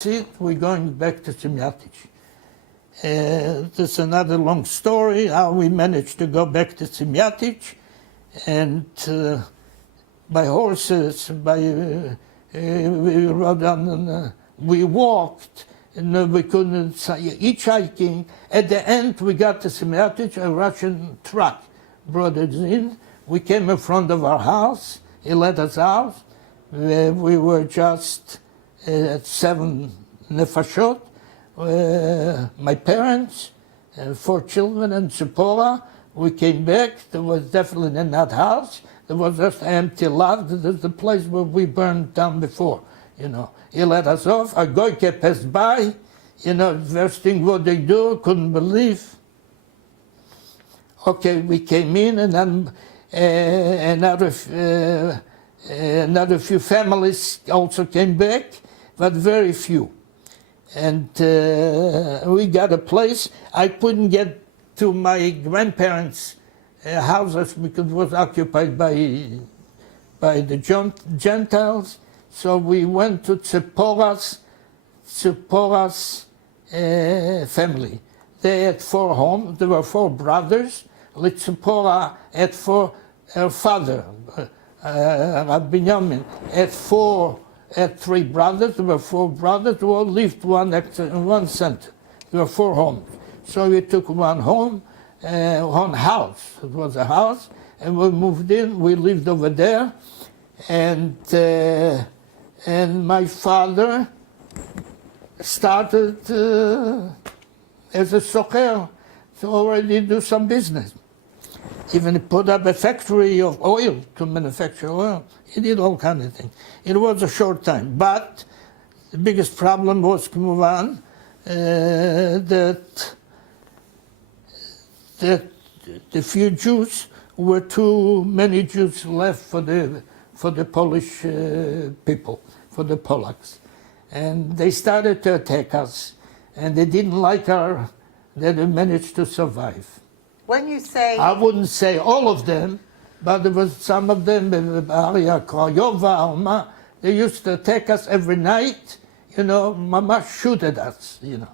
We're going back to Semyatic. This is another long story, how we managed to go back to Semyatic, and by horses, we rode on, we walked, and we couldn't, hitchhiking. At the end, we got to Semyatic, a Russian truck brought us in. We came in front of our house, he let us out. We were just 7 nefashot, my parents, 4 children, and Zipporah. We came back. There was definitely in that house. There was just an empty lot. This is the place where we burned down before. You know, he let us off. A goyke passed by. You know, first thing what they do, couldn't believe. Okay, we came in, and then another few families also came back, but very few. And we got a place. I couldn't get to my grandparents' houses because it was occupied by the Gentiles. So we went to Zipporah's family. They had 4 homes. There were 4 brothers. Zipporah had 4. Her father, Rabbi Binyamin, had 3 brothers. There were 4 brothers who all lived in one center. There were 4 homes. So we took one home, one house. It was a house, and we moved in. We lived over there, and my father started as a socher to already do some business. Even put up a factory of oil to manufacture oil. He did all kinds of things. It was a short time, but the biggest problem was, Kumuvan, that the few Jews, were too many Jews left for the Polish people, for the Polacks. And they started to attack us, and they didn't like that we managed to survive. When you say... I wouldn't say all of them, but there was some of them, Aria, Krayova, Alma, they used to attack us every night, you know, Mama shoot at us, you know.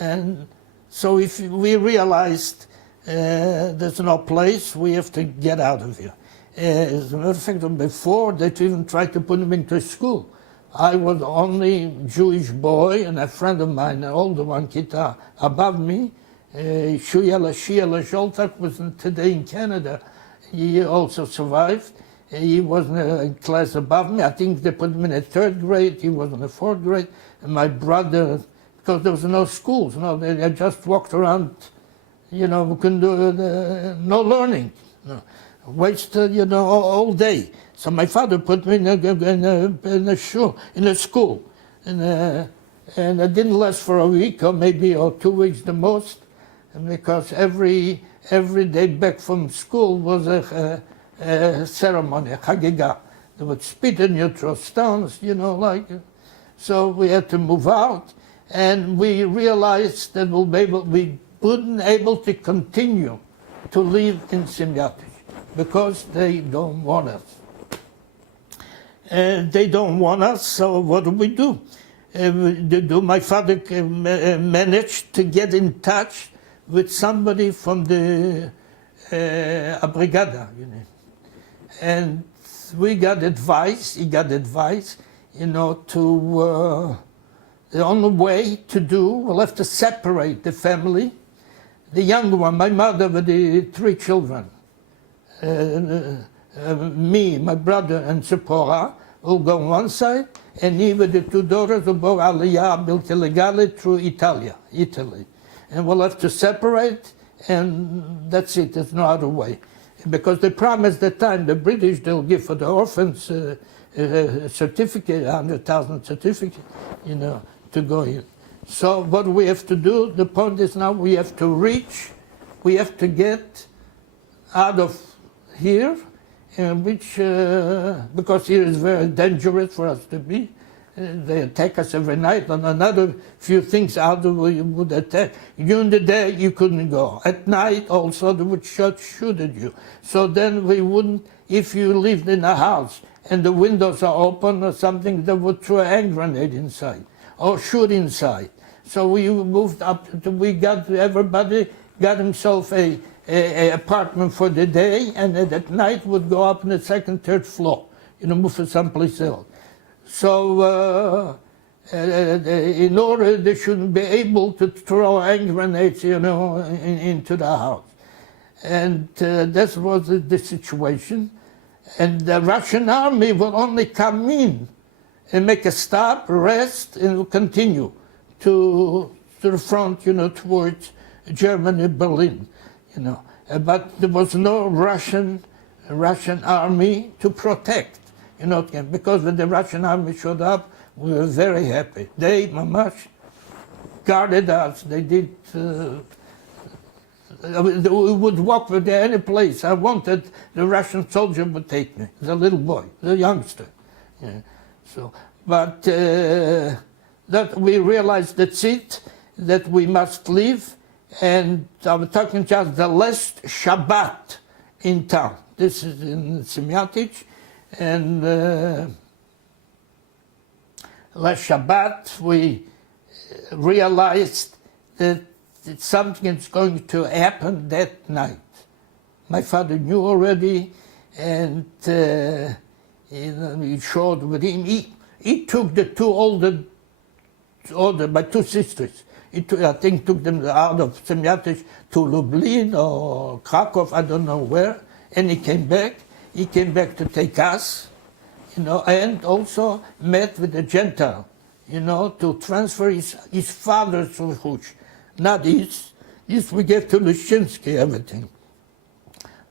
And so if we realized there's no place, we have to get out of here. As a matter of fact, before, they even tried to put me into school. I was the only Jewish boy, and a friend of mine, an older one, Kita, above me, Shuyala Sholtak was today in Canada. He also survived. He was in a class above me. I think they put him in a 3rd grade. He was in the 4th grade. And my brother, because there was no schools, no, they just walked around, you know, we couldn't do no learning. No. Wasted, you know, all day. So my father put me in a school. And it didn't last for a week or 2 weeks the most. Because every day back from school was a ceremony, a chagiga. They would spit in you, throw stones, you know, like. So we had to move out, and we realized that we wouldn't able to continue to live in Semyatic because they don't want us. They don't want us, so what do? My father managed to get in touch with somebody from the Brigada, you know. And we got advice, he got advice, you know, to, the only way to do, we'll have to separate the family. The younger one, my mother with the 3 children, me, my brother, and Zipporah will go on one side, and he with the 2 daughters will go Aliyah, built illegally through Italy. And we'll have to separate, and that's it, there's no other way. Because they promised the time, the British, they'll give for the orphans a certificate, 100,000 certificate, you know, to go in. So what we have to do, the point is now we have to get out of here, because here is very dangerous for us to be. They attack us every night, and another few things out we would attack. During the day, you couldn't go. At night, also, they would shoot at you. So then we wouldn't, if you lived in a house and the windows are open or something, they would throw a hand grenade inside. or shoot inside. So we moved up, everybody got himself a apartment for the day, and at night would go up in the second, third floor, move to someplace else. So in order they shouldn't be able to throw hand grenades, into the house. And that was the situation. And the Russian army will only come in and make a stop, rest, and continue to the front, towards Germany, Berlin, But there was no Russian army to protect, because when the Russian army showed up, we were very happy. They, mamash, guarded us. They did. We would walk with any place I wanted. The Russian soldier would take me, the little boy, the youngster. Yeah. So, but that we realized that's it, that we must leave, and I'm talking just the last Shabbat in town. This is in Semyatich, and last Shabbat we realized that something is going to happen that night. My father knew already, and he showed with him. He took the two older, my two sisters. I think took them out of Semyatich to Lublin or Krakow, I don't know where, and he came back. He came back to take us, and also met with a Gentile, to transfer his father's refuge. Not his. This we gave to Lushinsky, everything.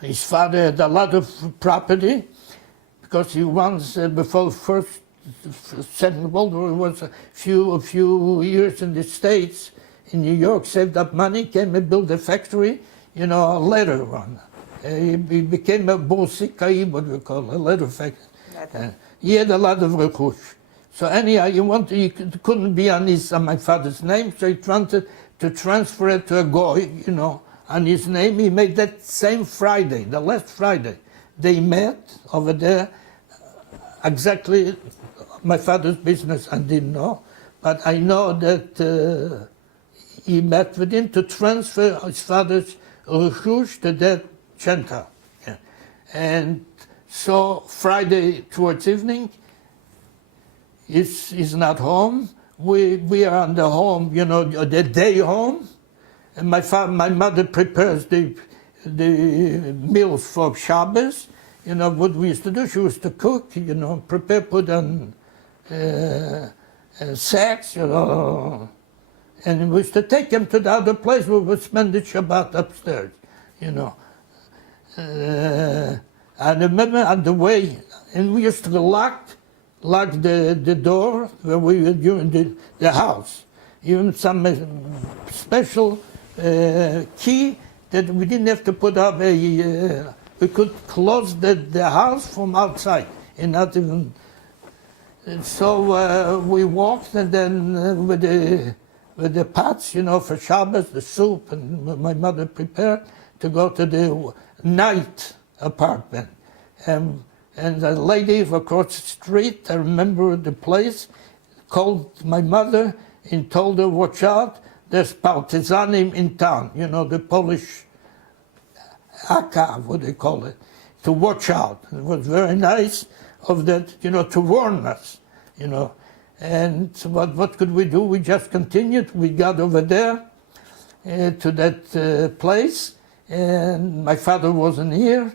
His father had a lot of property, because he once, before Second World War, was a few years in the States, in New York, saved up money, came and built a factory, a leather one. He became a Borsikai, what we call a leather factory. He had a lot of refuge. So anyhow, he couldn't be on my father's name, so he wanted to transfer it to a goy, on his name. He made that same Friday, the last Friday. They met over there, exactly my father's business I didn't know, but I know that he met with him to transfer his father's refuge to that Gentile. Yeah. And so Friday towards evening, he's not home. We are on the home, the day home, and my mother prepares the meals for Shabbos. What we used to do, she used to cook, prepare, put on sacks, and we used to take them to the other place where we would spend the Shabbat upstairs, I remember on the way, and we used to lock the door where we were doing the house. Even some special key that we didn't have to put up we could close the house from outside and not even. And so we walked, and then with the pots, for Shabbos, the soup, and my mother prepared to go to the night apartment. And the lady across the street, I remember the place, called my mother and told her, watch out, there's partisanim in town, the Polish AK, what they call it, to watch out. It was very nice of that, to warn us, And what could we do? We just continued. We got over there to that place, and my father wasn't here.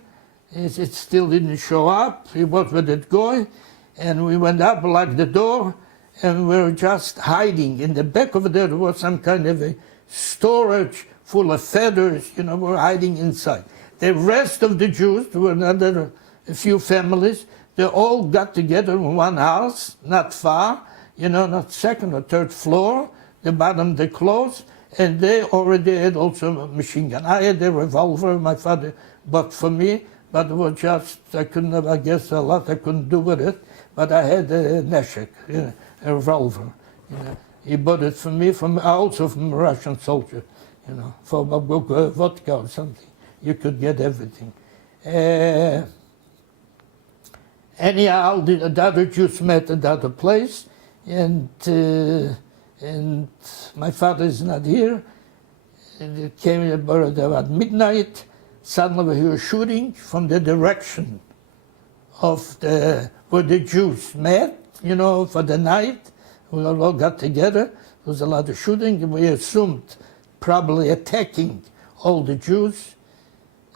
It still didn't show up. He was with that guy, and we went up, locked the door, and we were just hiding. In the back of there was some kind of a storage full of feathers, we were hiding inside. The rest of the Jews, there were a few families, they all got together in one house, not far, not second or third floor, the bottom they closed, and they already had also a machine gun. I had a revolver my father bought for me, but it was just, I guess a lot I couldn't do with it, but I had a neshek, a revolver. He bought it for me, also from a Russian soldier, for vodka or something. You could get everything. Anyhow, the other Jews met at the other place, and my father is not here. And it came about midnight. Suddenly we hear shooting from the direction of where the Jews met, for the night. We all got together. There was a lot of shooting. We assumed probably attacking all the Jews.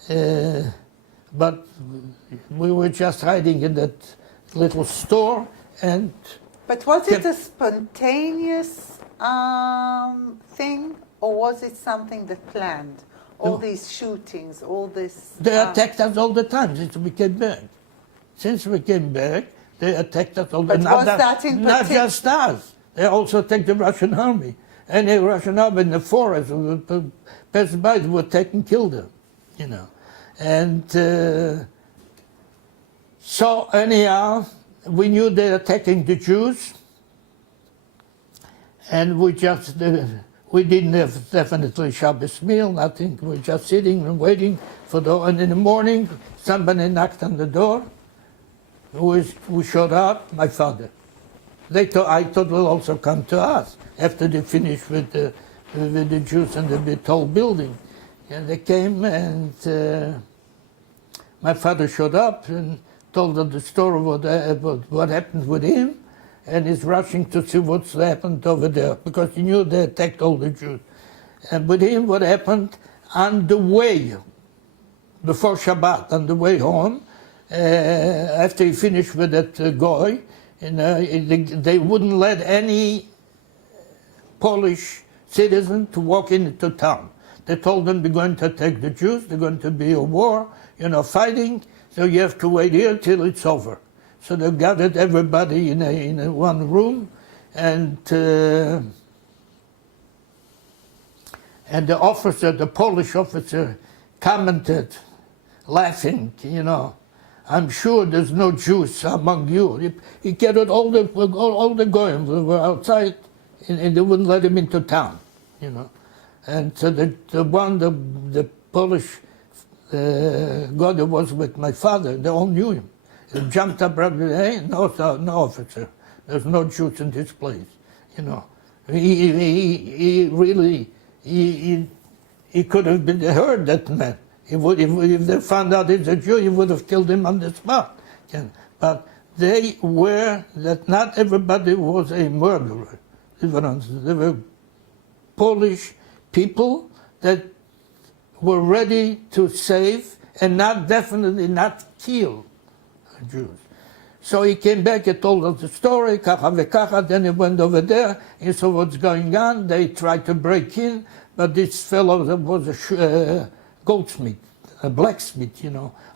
But we were just hiding in that little store. But was it a spontaneous thing, or was it something that planned? All these shootings, all this... They attacked us all the time since we came back. Since we came back, they attacked us all the time. But was that in particular? Not just us. They also attacked the Russian army. And the Russian army in the forest passed by, they were taken, killed them, And so anyhow, we knew they were attacking the Jews. And we just... we didn't have definitely Shabbos meal, nothing. We were just sitting and waiting for and in the morning, somebody knocked on the door. Who showed up? My father. I thought will also come to us after they finished with the Jews and the tall building. And they came, and my father showed up and told them the story about what happened with him. And he's rushing to see what's happened over there, because he knew they attacked all the Jews. And with him, what happened on the way, before Shabbat, on the way home, after he finished with that guy, they wouldn't let any Polish citizen to walk into town. They told them they're going to attack the Jews, there's going to be a war, fighting, so you have to wait here till it's over. So they gathered everybody in one room, and the officer, the Polish officer, commented, laughing, I'm sure there's no Jews among you. He gathered all the goyim who were outside, and they wouldn't let him into town, And so the Polish guy that was with my father, they all knew him. He jumped up right away. Hey, no officer. There's no Jews in this place. He really could have been heard, that man. If they found out he's a Jew, he would have killed him on the spot. But they were that not everybody was a murderer. They were Polish people that were ready to save and definitely not kill Jews. So he came back and told us the story, kacha vekacha, then he went over there, he saw what's going on, they tried to break in, but this fellow was a goldsmith, a blacksmith,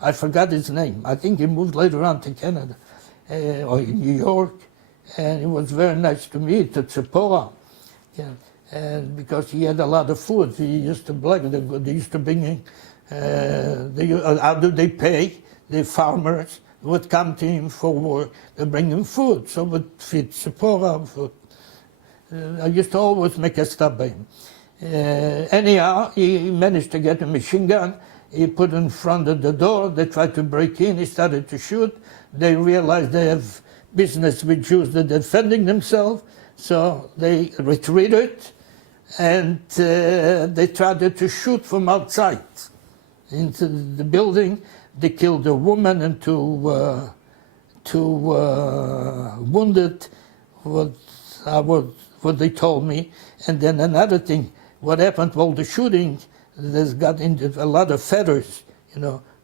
I forgot his name. I think he moved later on to Canada, or in New York, and he was very nice to me, to Tzipora, and because he had a lot of food, they used to bring in, how do they pay? The farmers would come to him for work, they bring him food, so would feed Tzipora food. I used to always make a stop by him. Anyhow, he managed to get a machine gun, he put in front of the door, they tried to break in, he started to shoot, they realized they have business with Jews that are defending themselves, so they retreated, and they tried to shoot from outside into the building. They killed a woman and two wounded, what they told me. And then another thing, what happened to all the shooting, there's got into a lot of feathers,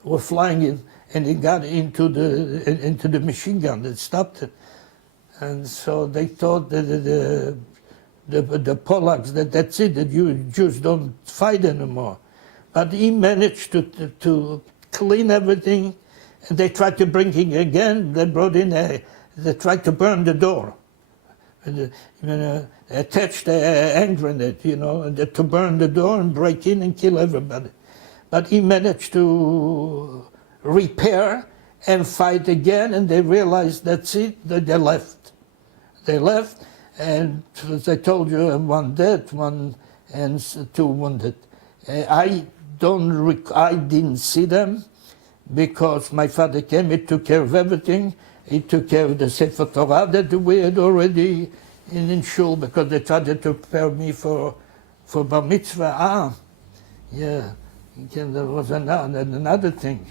were flying in, and it got into the machine gun that stopped it. And so they thought that the Polacks, that's it, that Jews don't fight anymore. But he managed to clean everything, and they tried to bring in again. They brought in they tried to burn the door. Attached a hand grenade, to burn the door and break in and kill everybody. But he managed to repair and fight again, and they realized that's it, that they left. They left, and as I told you, one dead, and two wounded. I didn't see them, because my father came, he took care of everything. He took care of the Sefer Torah that we had already in shul, because they tried to prepare me for bar mitzvah. Yeah, there was another thing.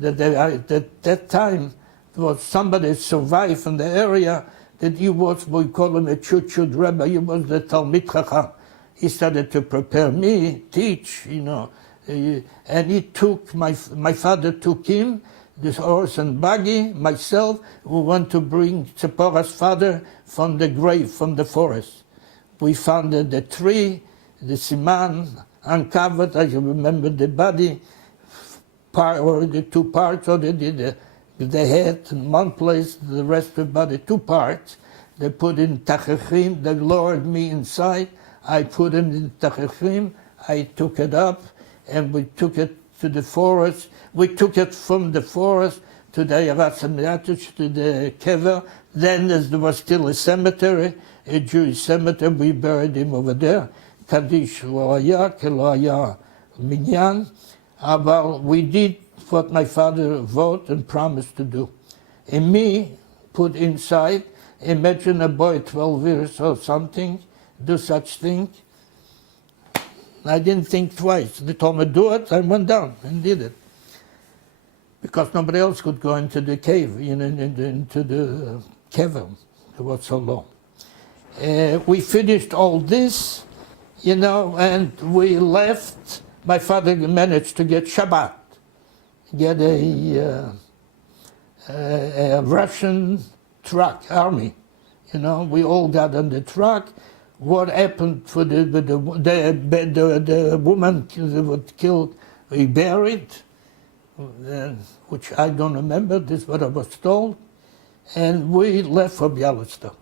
That time, there was somebody survived from the area that he was, we call him a chut Rebbe, he was the Talmid Chacham. He started to prepare me, teach, and he took, my father took him, this horse and buggy, myself, we went to bring Tzipporah's father from the grave, from the forest. We found the tree, the siman, uncovered, I remember the body, or the two parts, or they did the head in one place, the rest of the body, two parts. They put in tachachim, they lowered me inside, I put him in tachachim, I took it up, and we took it to the forest. We took it from the forest to the Eretz Midrash, to the kever. Then there was still a cemetery, a Jewish cemetery. We buried him over there. Kaddish lo haya, ke lo haya minyan. But we did what my father vowed and promised to do. And me put inside, imagine a boy 12 years or something, do such thing. I didn't think twice. They told me do it, I went down and did it. Because nobody else could go into the cave, into the cavern. It was so long. We finished all this, and we left. My father managed to get Shabbat, get a Russian truck, army. We all got on the truck. What happened for the woman that was killed, we buried, which I don't remember, this is what I was told, and we left for Bialystok.